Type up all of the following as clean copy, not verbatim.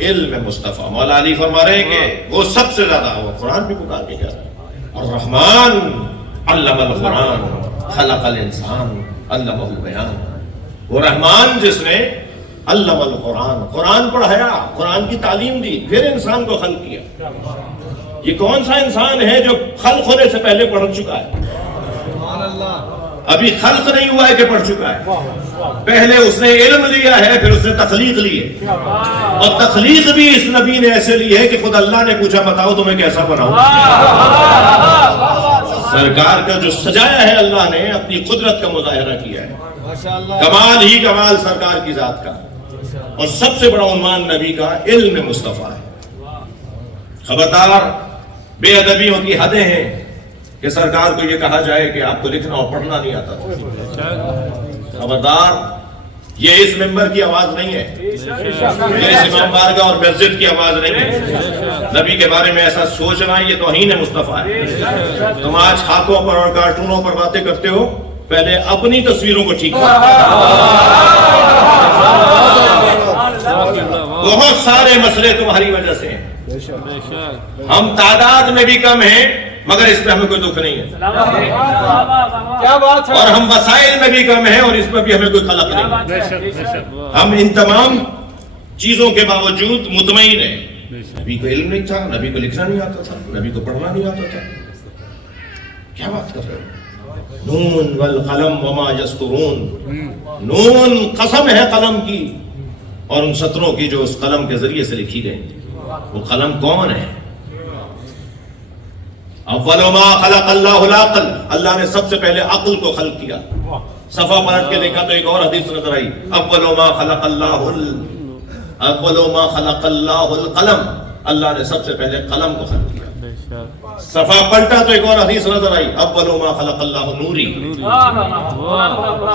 علم مصطفیٰ. مولا علی فرما رہے ہیں کہ وہ سب سے زیادہ وہ قرآن بھی پکار کے کہہ رہا ہے الرحمن علم القرآن خلق الانسان علمہ البیان. وہ رحمان جس نے علم القرآن قرآن پڑھایا, قرآن کی تعلیم دی, پھر انسان کو خلق کیا. یہ کون سا انسان ہے جو خلق ہونے سے پہلے پڑھ چکا ہے؟ ابھی خلق نہیں ہوا ہے کہ پڑھ چکا ہے. پہلے اس نے علم لیا ہے, پھر اس نے تخلیق لی ہے, اور تخلیق بھی اس نبی نے ایسے لی ہے کہ خود اللہ نے پوچھا بتاؤ تمہیں کیسا بناؤں. سرکار کا جو سجایا ہے اللہ نے اپنی قدرت کا مظاہرہ کیا ہے. کمال ہی کمال سرکار کی ذات کا, اور سب سے بڑا عنوان نبی کا علم مصطفیٰ ہے. خبردار بے ادبیوں کی حدیں ہیں کہ سرکار کو یہ کہا جائے کہ آپ کو لکھنا اور پڑھنا نہیں آتا تھا. خبردار, یہ اس ممبر کی آواز نہیں ہے, یہ اس امام بارگاہ اور مسجد کی آواز نہیں ہے. نبی کے بارے میں ایسا سوچنا یہ توہین مصطفیٰ ہے. تم آج خاکوں پر اور کارٹونوں پر باتیں کرتے ہو, پہلے اپنی تصویروں کو ٹھیک کرو. بہت سارے مسئلے تمہاری وجہ سے ہیں. ہم تعداد میں بھی کم ہیں مگر اس پہ ہمیں کوئی دکھ نہیں ہے, اور ہم وسائل میں بھی کم ہیں اور اس پہ بھی ہمیں کوئی قلق نہیں. ہم ان تمام چیزوں کے باوجود مطمئن ہیں. نبی کو علم نہیں تھا, نبی کو لکھنا نہیں آتا تھا, نبی کو پڑھنا نہیں آتا تھا. کیا بات کر رہے ہو؟ نون والقلم وما یسطرون. نون قسم ہے قلم کی اور ان سطروں کی جو اس قلم کے ذریعے سے لکھی گئی. وہ قلم کون ہے؟ اول ما خلق اللہ العقل, اللہ نے سب سے پہلے عقل کو خلق کیا. صفحہ پلٹ کے دیکھا تو ایک اور حدیث نظر آئی, اول ما خلق اللہ القلم, اللہ نے سب سے پہلے قلم کو خلق کیا. صفحہ پلٹا تو ایک اور حدیث نظر آئی, اول ما خلق اللہ نوری,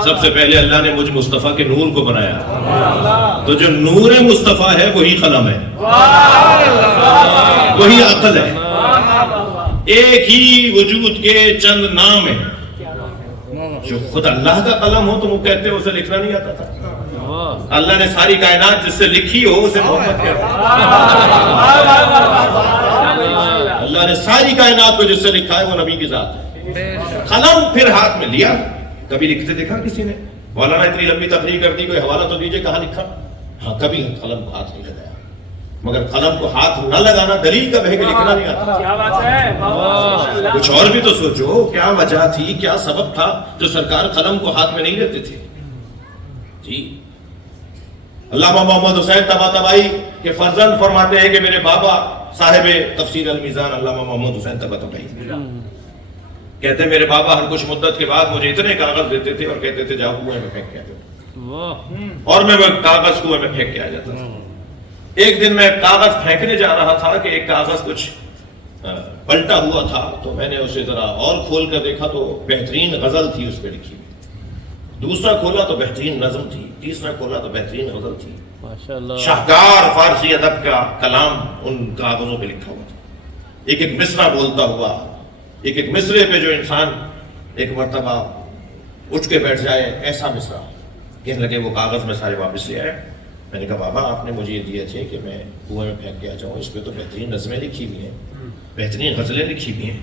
سب سے پہلے اللہ نے مجھ مصطفیٰ کے نور کو بنایا. تو جو نور مصطفیٰ ہے وہی قلم ہے, وہی عقل ہے. ایک ہی وجود کے چند نام ہیں. جو خود اللہ کا قلم ہو تو وہ کہتے ہیں اسے لکھنا نہیں آتا تھا. اللہ نے ساری کائنات جس سے لکھی ہو اسے محمد کہتے ہیں. اللہ نے ساری کائنات کو جس سے لکھا ہے وہ نبی کی ذات ہے. قلم پھر ہاتھ میں لیا. کبھی لکھتے دیکھا کسی نے؟ مولانا اتنی لمبی تقریر کر دی, کوئی حوالہ تو دیجئے کہاں لکھا. ہاں کبھی قلم کو ہاتھ نہیں لگایا, مگر قلم کو ہاتھ نہ لگانا دلیل کب ہے کہ لکھنا نہیں آتا. کچھ اور بھی تو سوچو, کیا وجہ تھی, کیا سبب تھا جو سرکار قلم کو ہاتھ میں نہیں لیتے تھے. جی علامہ محمد حسین طباطبائی کے فرزند فرماتے ہیں کہ میرے بابا صاحب تفسیر المیزان علامہ محمد حسین طباطبائی کہتے ہیں میرے بابا ہر کچھ مدت کے بعد مجھے اتنے کاغذ دیتے تھے اور کہتے تھے جاؤ کنویں میں پھینک کے آ جاؤ, اور میں وہ کاغذ کنویں میں پھینک کے آ جاتا تھا. ایک دن میں کاغذ پھینکنے جا رہا تھا کہ ایک کاغذ کچھ پلٹا ہوا تھا, تو میں نے اسے ذرا اور کھول کر دیکھا تو بہترین غزل تھی اس پہ لکھی ہوئی. دوسرا کھولا تو بہترین نظم تھی, تیسرا کھولا تو بہترین غزل تھی. شاہکار فارسی ادب کا کلام ان کاغذوں پہ لکھا ہوا تھا. ایک ایک مصرع بولتا ہوا, ایک ایک مصرے پہ جو انسان ایک مرتبہ اٹھ کے بیٹھ جائے ایسا مصرع. کہنے لگے وہ کاغذ میں سارے واپس لے آئے. میں نے کہا بابا آپ نے مجھے یہ دیے تھے کہ میں کنویں میں پھینک کے آ جاؤں, اس پہ تو بہترین نظمیں لکھی ہوئی ہیں, بہترین غزلیں لکھی ہوئی ہیں.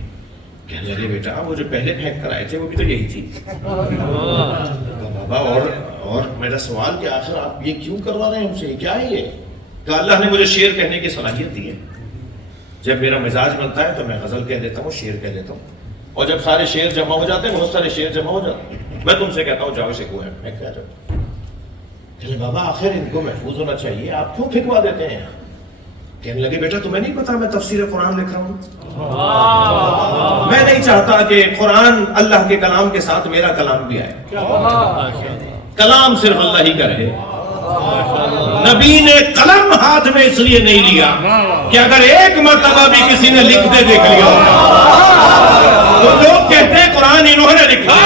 کہنے لگے بیٹا وہ جو پہلے پھینک کر آئے تھے وہ بھی تو یہی تھی. بابا اور میرا سوال کہ آخر آپ یہ کیوں کروا رہے ہیں ہم سے, کیا ہے یہ؟ کہ اللہ نے مجھے شعر کہنے کی صلاحیت دی ہے. جب میرا مزاج بنتا ہے تو میں غزل کہہ دیتا ہوں, شعر کہہ دیتا ہوں, اور جب سارے شعر جمع ہو جاتے ہیں, بہت سارے شعر جمع ہو جاتے ہیں, میں تم سے کہتا ہوں جاؤ اسے کنویں میں پھینک کے آ جاؤ. کہنے بابا آخر ان کو محفوظ ہونا چاہیے, آپ کیوں پھینکوا دیتے ہیں؟ کہنے لگے بیٹا تمہیں نہیں پتا میں تفسیر قرآن لکھ رہا ہوں. میں نہیں چاہتا کہ قرآن اللہ کے کلام کے ساتھ میرا کلام بھی آئے. کلام صرف اللہ ہی کا رہے. نبی نے قلم ہاتھ میں اس لیے نہیں لیا کہ اگر ایک مرتبہ بھی کسی نے لکھتے دیکھ لیا تو لوگ کہتے ہیں قرآن انہوں نے لکھا.